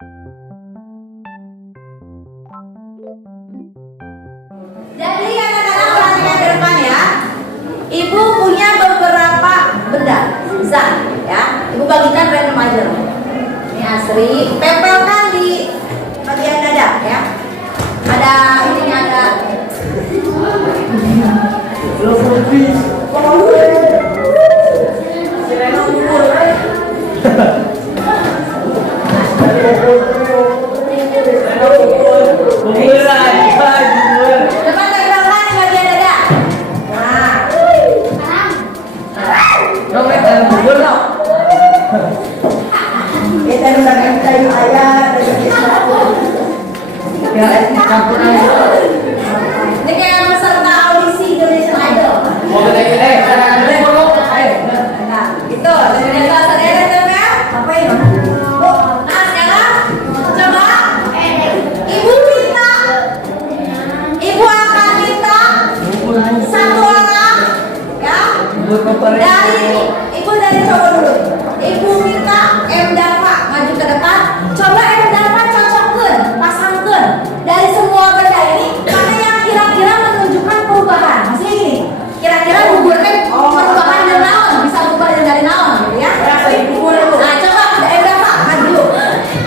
Jadi anak-anak perhatikan ke depan ya. Ibu punya beberapa benda, zat ya. Ibu bagikan random aja. Ini Asri, tempelkan di bagian dada ya. Ada ini ada. Ini kayak peserta audisi Indonesian Idol. Nah, itu ternyata sadar ya? Apa ini? Nah, sekarang coba ibu minta, ibu akan minta satu orang ya dari ibu dari cowok dulu. Ibu minta M Dava maju ke depan. Coba M Dava cocokkan, pasangkan dari semua benda ini mana yang kira-kira menunjukkan perubahan. Maksudnya gini, kira-kira bubur kan perubahan dari naon, bisa berubah dari naon gitu ya. Nah coba M Dava maju,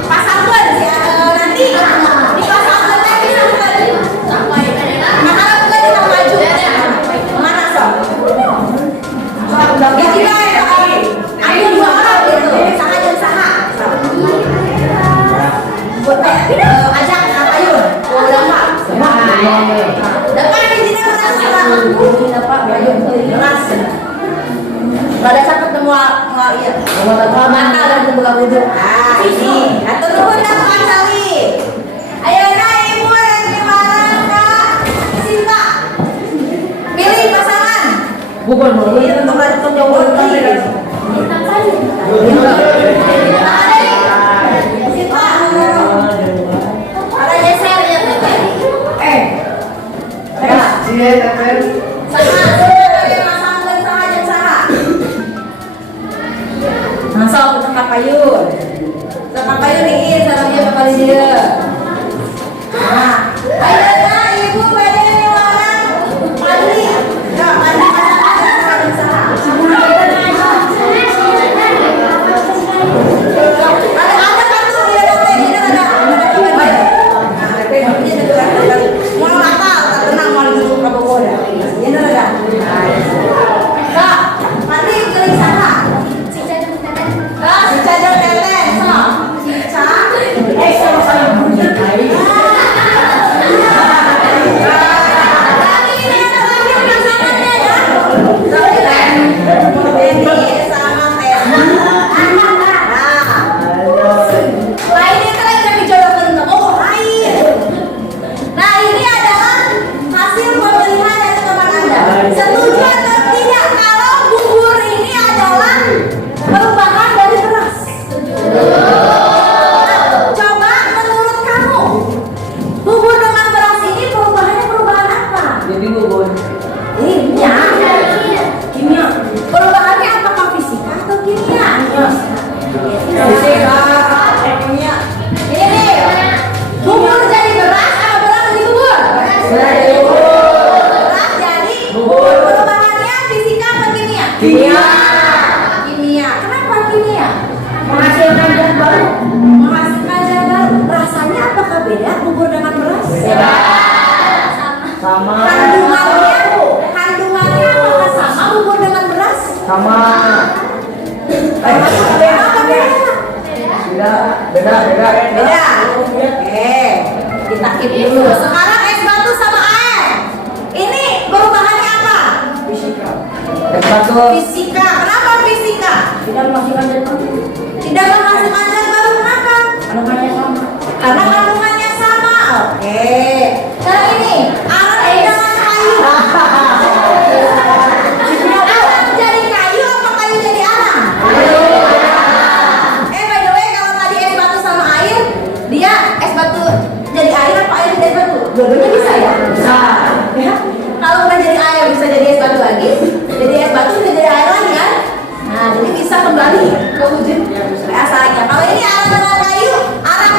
pasangkan nanti dipasangkan lagi sampai maka bukan kita maju mana sob. Jadi ayo dua orang gitu, saha dan saha. Buat ajak Ayun, dapat. Dapat di sini beras sama. Dapat Ayun beras. Pada saat ketemu iya. Mata dan buka wudhu. Ah ini. Atau nuhun dapat kali. Ayo ibu dan gimana Kak Sinta. Pilih pasangan. Bukan mau. Ini untuk jauh Payun, sama payun nih, sama dia bakal dia. Nah, ayo ibu pada orang mandi, nggak mandi kimia. Kenapa kimia? Menghasilkan zat baru. Menghasilkan zat baru. Rasanya apakah beda bubur dengan beras? Sama. Kandungannya apakah sama bubur dengan beras? Sama. Apa beda? Beda. Oke, kita keep dulu. Sekarang es batu sama air. Ini perubahannya apa? Fisika. Kenapa fisika? Tidak menghasilkan zat baru. Tidak menghasilkan zat baru. Kenapa? Kandungannya sama. Karena kandungannya sama. Oke. Sekarang ini arang dengan kayu. Arang jadi kayu apa kayu jadi arang? By the way, kalau tadi es batu sama air, dia es batu jadi air apa air jadi es batu? Dua-duanya bisa ya? Bisa. Ya. Kalau udah jadi air bisa jadi es batu lagi, jadi es batu bisa jadi air lagi kan? Nah, jadi bisa kembali ke wujud asalnya. Kalau ini arang dengan kayu, arang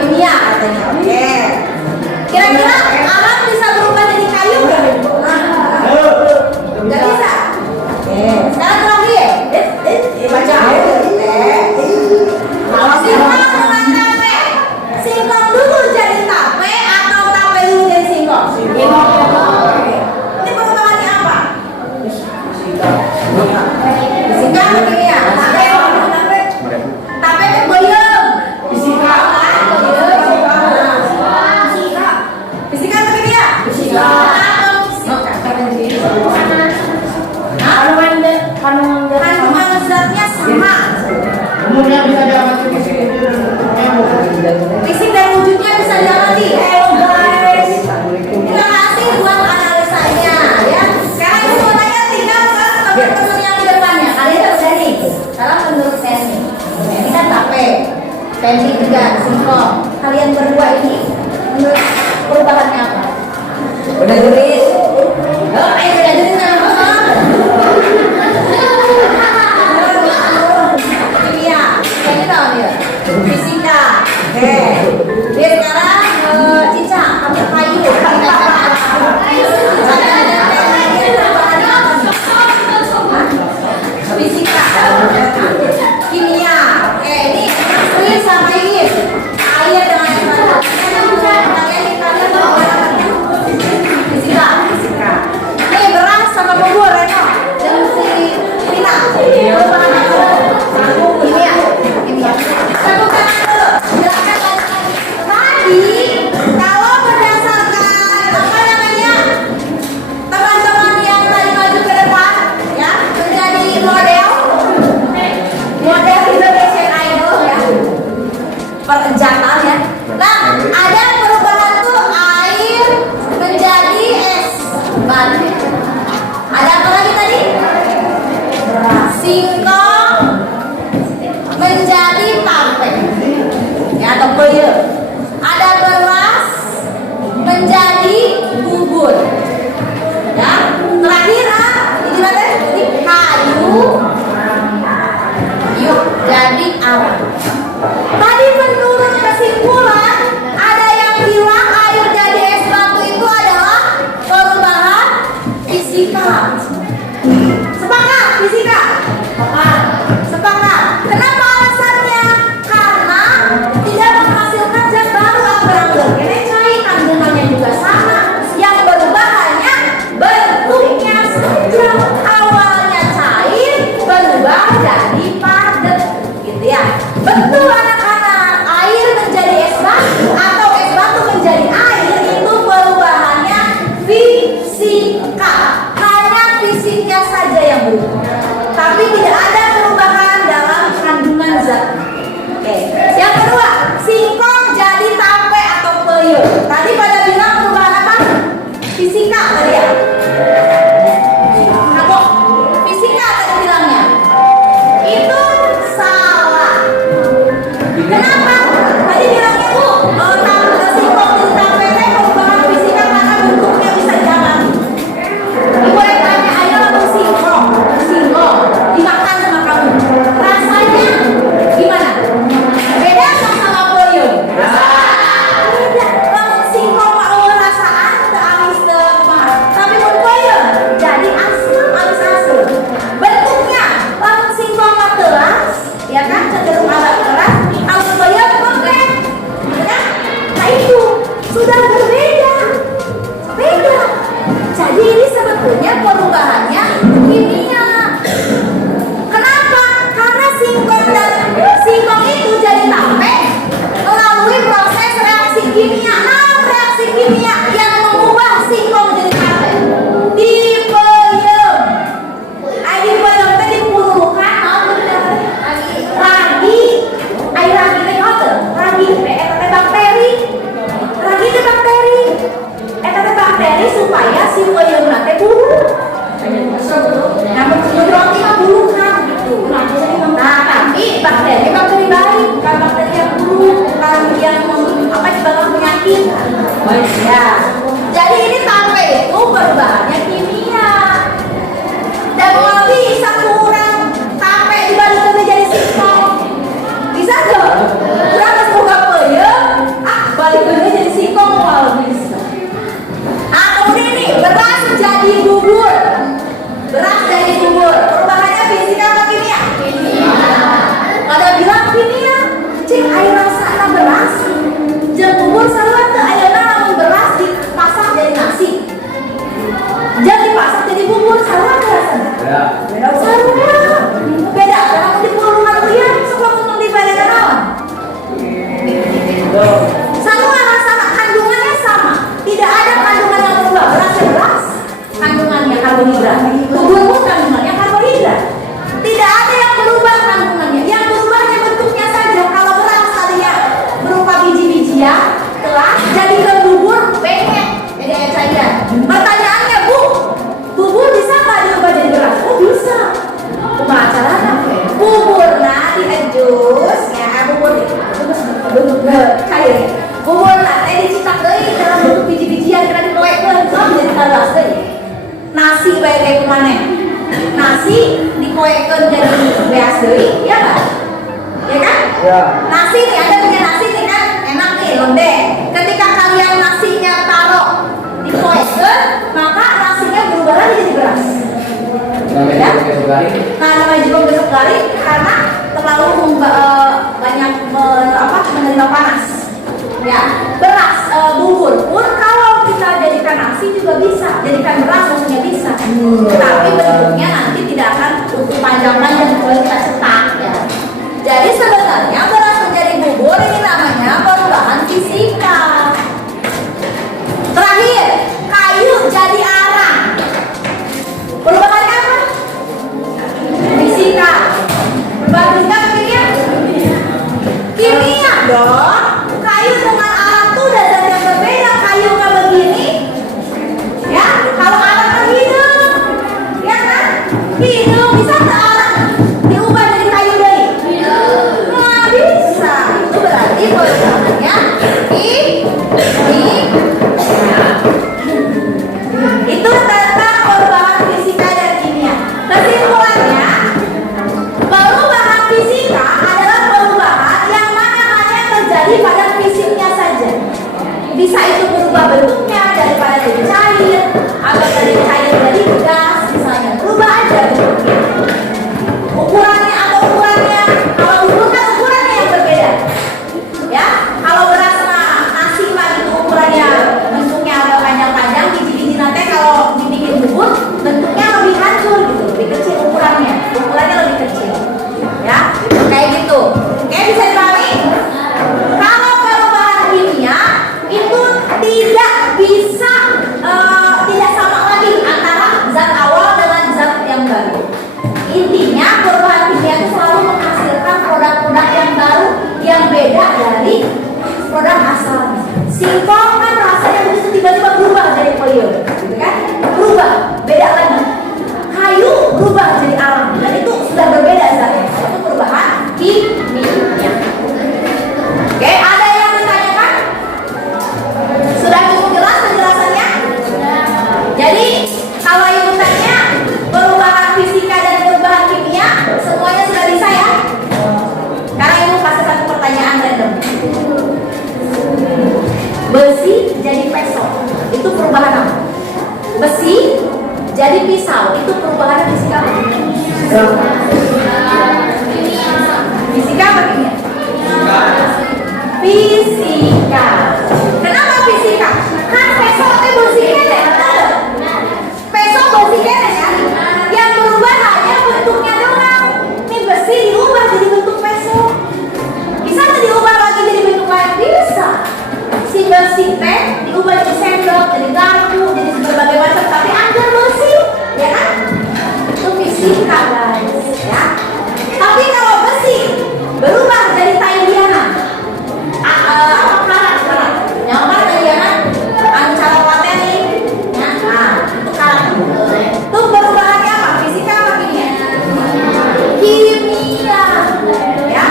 kimia katanya. Oke. Kira-kira alam bisa berubah jadi kayu nggak? Nggak bisa. Oke. Sekarang terakhir. Baca. Singkong dengan tape. Singkong dulu jadi tape atau tape dulu jadi singkong? Ini perubahannya apa? Fisika atau kimia? Tape itu boyong. Fisika atau kimia? Fisika. Kandungan zatnya sama. Umumnya bisa diamati Fisik dan wujudnya bisa diamati. Hello guys. Terima kasih buat analisanya ya. Sekarang ibu mau tanya tinggal ke teman-teman yang di depannya. Kalian udah nih. Sekarang menurut Penny. Ini kan tape. Penny juga singkong. Kalian berdua ini menurut perubahannya apa? udah tulis. Oh, ayo udah jadi nama. Kimia. Kayaknya tahu dia. Fisika. Oke. Dia sekarang Cica, kamu kayu. Fisika. Kimia. Oke, ini Sri sama Iis. Air dengan air mata. Kalian tahu apa? Fisika. Fisika. Nih beras sama bubur, Reno. Dan si Tina. Perubahan apa? Kimia. Kimia. Tepuk tangan dulu. Silakan lagi. Tadi kalau berdasarkan apa namanya teman-teman yang tadi maju ke depan ya menjadi model Indonesian Idol ya perjantan ya. Nah ada perubahan tuh air menjadi es batu. Ada apa lagi tadi? Singkong menjadi tape ya atau peyem. Ada beras menjadi bubur ya. Terakhir ini mana? Ini kayu yuk jadi awan. Tadi menurut kesimpulan ada yang bilang air jadi es batu itu adalah perubahan fisika. Sepakat fisika? Sepakat. Kenapa alasannya? Karena tidak menghasilkan zat baru atau ini cairan bentuknya juga sama. Yang berubah hanya bentuknya saja. Awalnya cair berubah jadi padat, gitu ya. Betul anak-anak. Air menjadi es batu atau es batu menjadi air itu perubahannya fisika. Hanya fisiknya saja yang berubah. Tapi tidak ada perubahan dalam kandungan zat. Oke. Yang kedua, singkong jadi tape atau peyem. Tadi pada bilang perubahan apa? Fisika tadi ya. Kamu fisika tadi bilangnya. Itu salah. Kenapa? Tadi bilangnya Bu, singkong jadi tape itu perubahan fisika karena bentuknya bisa diamati. Ibu yang tanya, ayo lalu singkong dimakan sama kamu. Rasanya gimana? Beda sama peyem? Beda. Lamun singkong mau rasaan teu amis teu kumaha. Tapi mun peyem jadi asam amis. Bentuknya lamun singkong mah teulas, ya kan cenderung agak keras. Lamun peyem lembek. Ya. Nah itu sudah berbeda. Beda. Jadi ini sebetulnya perubahannya kimia. Kenapa? Karena singkong itu jadi tape melalui proses reaksi kimia. Nah, reaksi kimia yang mengubah singkong jadi tape di peyem. Di peyem tadi dipulukan, ragi, air ragi teh apa? Ragi teh bakteri. Ragi teh bakteri. Eta teh bakteri supaya si peyem teh bulu. Namun roti mah bulu kan gitu. Nah, tapi bakteri baik, bukan bakteri yang buruk, bukan yang menyebabkan penyakit. Ya. Jadi ini tape itu perubahannya kimia. Dan kalau bisa kurang tape dibalik jadi singkong, bisa nggak? Kurang harus buka peyem, Ya. Nasi nih, ada punya nasi nih kan, enak nih, londe. Ketika kalian nasinya taruh di frozen, maka nasinya berubah lagi jadi beras. Ya? Nah, namanya juga besok hari karena terlalu banyak menerima panas. Ya, beras bubur pun kalau kita jadikan nasi juga bisa, jadikan beras maksudnya bisa. Tapi bentuknya nanti tidak akan panjang-panjang kalau kita cetak. Ya. Jadi sebenarnya beras menjadi bubur ini namanya perubahan fisika. Terakhir, kayu jadi arang. Perubahannya apa? Fisika. Perubahan fisika apa kimia? Kimia dong. Kayu dengan arang tuh udah zat yang berbeda. Kayu nggak begini, ya. Kalau arang kan hidup, ya kan? Hidup bisa nggak arang diubah jadi kayu deh? Nggak bisa. Itu berarti perubahannya itu tentang perubahan fisika dan kimia. Kesimpulannya, perubahan fisika adalah perubahan yang mana hanya terjadi pada fisiknya saja. Bisa itu berubah bentuknya daripada jadi cair atau dari cair jadi gas, misalnya berubah aja bentuknya. Ukurannya atau ukurannya, kalau bubur kan ukurannya yang berbeda. Ya, kalau beras nasi mah itu ukurannya bentuknya agak panjang-panjang, biji-biji nanti kalau dibikin bubur bentuknya lebih hancur gitu, lebih kecil ukurannya lebih kecil. Ya, kayak gitu. Oke, bisa dipahami? Kalau perubahan kimia itu tidak bisa tidak sama lagi antara zat awal dengan zat yang baru. Intinya perubahan kimia itu selalu menghasilkan produk-produk yang baru yang beda dari produk asalnya. Singkong kan rasanya begitu tiba-tiba berubah jadi polio, gitu kan? Berubah, beda lagi. Kayu berubah jadi arang, dan itu sudah berbeda zatnya. Itu perubahan kimia. Oke, ada yang ditanyakan? Sudah cukup jelas penjelasannya? Jadi kalau ibu tanya perubahan fisika dan perubahan kimia, semuanya sudah bisa ya? Sekarang ibu kasih satu pertanyaan random. Besi jadi peso, itu perubahan apa? Besi jadi pisau, itu perubahan fisika apa? Fisika apa kimia? Fisika. Kenapa fisika? Kan peso itu besi kan ya? Peso besi kan ya? Yang berubah hanya bentuknya doang. Ini besi diubah jadi bentuk peso. Bisa nggak diubah lagi jadi bentuk lain? Bisa. Si besi teh diubah jadi sendok, jadi garpu, jadi berbagai macam. Tapi angker besi, ya kan? Itu fisika guys, ya. Tapi kalau besi berubah jadi Thailandia, apa karat? Nyamar Thailandia, ancar lateni, nah itu karat. Itu perubahannya apa? Fisika apa kimia? Kimia, ya.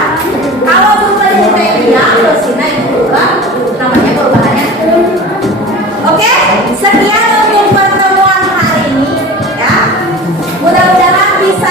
Kalau berubah jadi Thailandia, besinya itu berubah, namanya perubahannya. Oke, sekian untuk pertemuan hari ini, ya. Mudah-mudahan bisa